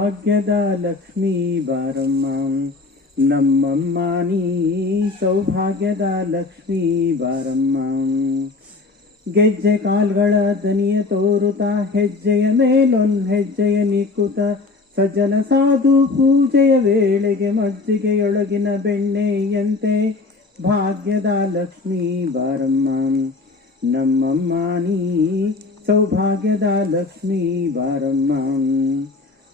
ಸೌಭಾಗ್ಯದ ಲಕ್ಷ್ಮೀ ಬಾರಮ್ಮ ನಮ್ಮಮ್ಮ ನೀ ಸೌಭಾಗ್ಯದ ಲಕ್ಷ್ಮೀ ಬಾರಮ್ಮ. ಗೆಜ್ಜೆ ಕಾಲ್ಗಳ ದನಿಯ ತೋರುತ ಹೆಜ್ಜೆಯ ಮೇಲೊಂದು ಹೆಜ್ಜೆಯ ನಿಕ್ಕುತ ಸಜ್ಜನ ಸಾಧು ಪೂಜೆಯ ವೇಳೆಗೆ ಮಜ್ಜಿಗೆಯೊಳಗಿನ ಬೆಣ್ಣೆಯಂತೆ ಭಾಗ್ಯದ ಲಕ್ಷ್ಮೀ ಬಾರಮ್ಮ ನಮ್ಮಮ್ಮ ನೀ ಸೌಭಾಗ್ಯದ ಲಕ್ಷ್ಮೀ ಬಾರಮ್ಮ.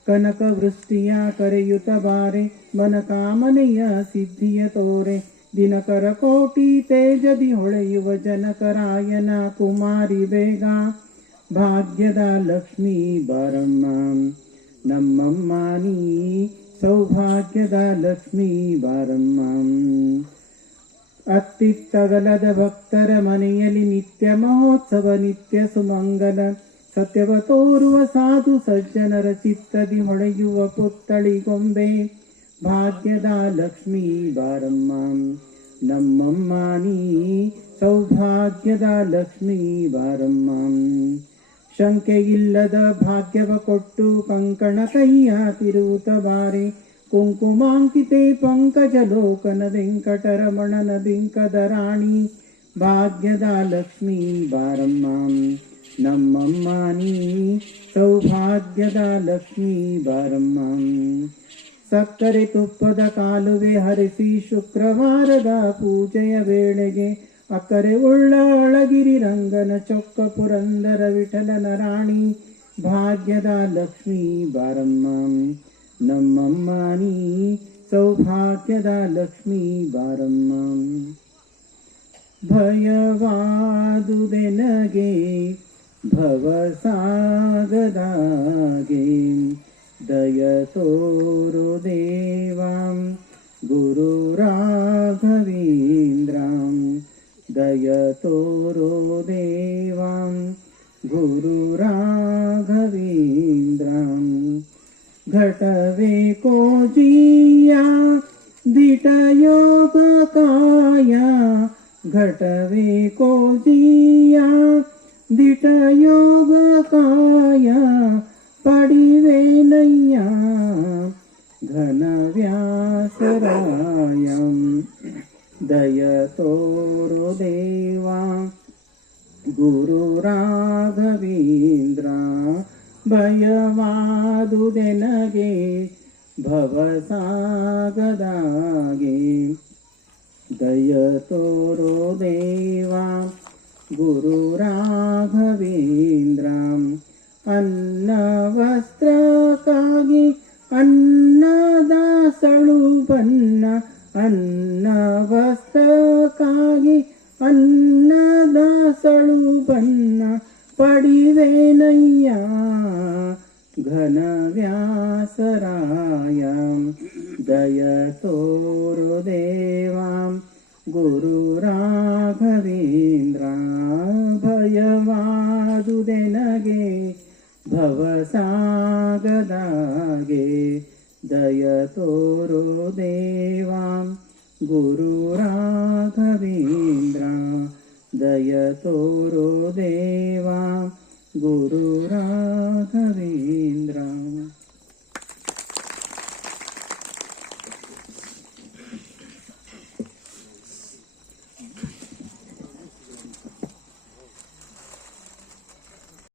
ಕನಕ ವೃಷ್ಟಿಯ ಕರೆಯುತ್ತ ಬಾರೆ ಮನಕಾಮನೆಯ ಸಿದ್ಧಿಯ ತೋರೆ ದಿನಕರ ಕೋಟಿ ತೇಜದಿ ಹೊಳೆಯುವ ಜನಕರಾಯನ ಕುಮಾರಿ ಬೇಗ ಭಾಗ್ಯದ ಲಕ್ಷ್ಮೀ ಬಾರಮ್ಮ ನಮ್ಮಮ್ಮ ನೀ ಸೌಭಾಗ್ಯದ ಲಕ್ಷ್ಮೀ ಬಾರಮ್ಮ. ಅತ್ತಿತ್ತಗಲದ ಭಕ್ತರ ಮನೆಯಲ್ಲಿ ನಿತ್ಯ ಮಹೋತ್ಸವ ನಿತ್ಯ ಸುಮಂಗಲ ಸತ್ಯವ ತೋರುವ ಸಾಧು ಸಜ್ಜನರ ಚಿತ್ತದಿ ಹೊಳೆಯುವ ಪುತ್ತಳಿ ಗೊಂಬೆ ಭಾಗ್ಯದ ಲಕ್ಷ್ಮೀ ಬಾರಮ್ಮ ನಮ್ಮಮ್ಮ ನೀ ಸೌಭಾಗ್ಯದ ಲಕ್ಷ್ಮೀ ಬಾರಮ್ಮ. ಶಂಕೆಯಿಲ್ಲದ ಭಾಗ್ಯವ ಕೊಟ್ಟು ಕಂಕಣ ಕೈಯ ತಿರುವುತ ಬಾರೆ ಕುಂಕುಮಾಂಕಿತೆ ಪಂಕಜಲೋಕನ ವೆಂಕಟರಮಣನ ಬಿಂಕದ ರಾಣಿ ಭಾಗ್ಯದ ಲಕ್ಷ್ಮೀ ಬಾರಮ್ಮ ನಮ್ಮಮ್ಮ ನೀ ಸೌಭಾಗ್ಯದ ಲಕ್ಷ್ಮೀ ಬಾರಮ್ಮ. ಸಕ್ಕರೆ ತುಪ್ಪದ ಕಾಲುವೆ ಹರಿಸಿ ಶುಕ್ರವಾರದ ಪೂಜೆಯ ವೇಳೆಗೆ ಅಕ್ಕರೆ ಉಳ್ಳ ಅಳಗಿರಿ ರಂಗನ ಚೊಕ್ಕ ಪುರಂದರ ವಿಠಲನ ರಾಣಿ ಭಾಗ್ಯದ ಲಕ್ಷ್ಮೀ ಬಾರಮ್ಮ ನಮ್ಮಮ್ಮ ನೀ ಸೌಭಾಗ್ಯದ ಲಕ್ಷ್ಮೀ ಬಾರಮ್ಮ. ಭಯವಾದುದೆನಗೆ ಭವಸಾಗದಾಗೆ ದಯ ತೋರು ದೇವಾಂ ಗುರು ರಾಘವೇಂದ್ರಾಂ ದಯ ತೋರು ದೇವಾಂ ಗುರು ರಾಘವೇಂದ್ರಾಂ. ಘಟವೆ ಕೋಜಿಯ ದಿಟ ಯೋಗ ಕಾಯ ಘಟವೆ ಕೋಜಿಯ ದಿಟ ಯೋಗ ಕಾಯ ಪಡಿವೇನಯ್ಯ ಘನ ವ್ಯಾಸರಾಯಂ ದಯ ತೋರು ದೇವಾ ಗುರು ರಾಘವೇಂದ್ರ. ಭಯವಾದುದೆನಗೆ ಭವಸಾಗದಾಗೆ ದಯ ತೋರೋ ದೇವಾ ಗುರು ರಾಘವೇಂದ್ರ. ಅನ್ನ ವಸ್ತ್ರಕ್ಕಾಗಿ ಅನ್ನದಾಸಳು ಬನ್ನ ಅನ್ನ ವಸ್ತ್ರಕ್ಕಾಗಿ ಅನ್ನದಾಸಳು ಬನ್ನ ಪಡಿವೇನಯ್ಯ ಘನ ವ್ಯಾಸರಾಯ ದಯ ತೋರು ದೇವಾ ಗುರು ರಾಘವೇಂದ್ರ. ಭಯವಾದುದೆನಗೆ ಭವಸಾಗದಾಗೆ ದಯ ತೋರು ದೇವಾ ಗುರು ರಾಘವೇಂದ್ರ ದಯ ತೋರು ದೇವಾ ಗುರು ರಾಘವೇಂದ್ರ.